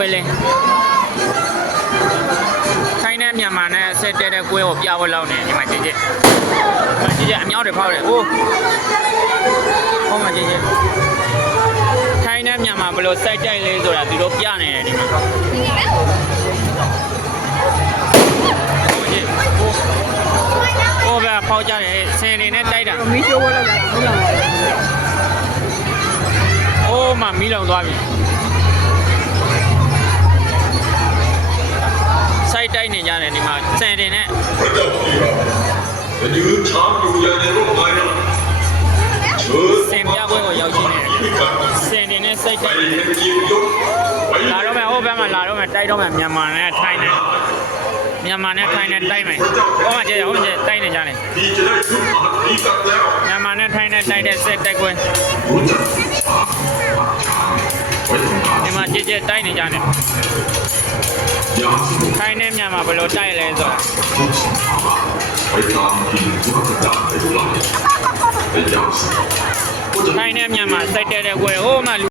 ပဲလေထိုင်းနဲ့မြန်မာနဲ့ဆက်တဲ့ကွဲကိုပြဖို့လောက်နေဒီမှာကြည့်ကြည့်အမြောက်တွေဖောက်တယ်ဟိုမှာကြည့်ကြည့်ထိုင်းနဲ့မြန်မာဘယ်လိုစိုက်ကြိုက်လဲဆိုတာသူတို့ပြနေတယ်ဒီမှာဟိုပဲဖောက်ကြတယ်ဆင်တွေနဲ့တိုက်တာမီးရှိုးဝဲလောက်တာဟုတ်လားအိုးမမီးလောင်သွားပြီစိုက်တိုက်နေကြတယ်ဒီမှာဆန်တင်နဲ့ဆင်ပြပွဲကိုရောက်ရှိနေတယ်ဆန်တင်နဲ့စိုက်တိုက်လာတော့မယ်ဟိုဘက်မှာလာတော့မယ်တိုက်တော့မယ်မြန်မာနဲ့ထိုင်းနဲ့မြန်မာနဲ့ထိုင်းနဲ့တိုက်မယ်ဟိုမှာကျတိုက်နေကြတယ်မြန်မာနဲ့ထိုင်းနဲ့တိုက်တဲ့ဆက်တိုက်ပွဲဒီမှာကြည့်တိုက်နေကြတယ်ထိုင်းနဲ့မြန်မာဘယ်လိုတိုက်လဲဆိုတော့ထိုင်းနဲ့မြန်မာစိုက်တဲ့ကွယ်ဟိုမှာ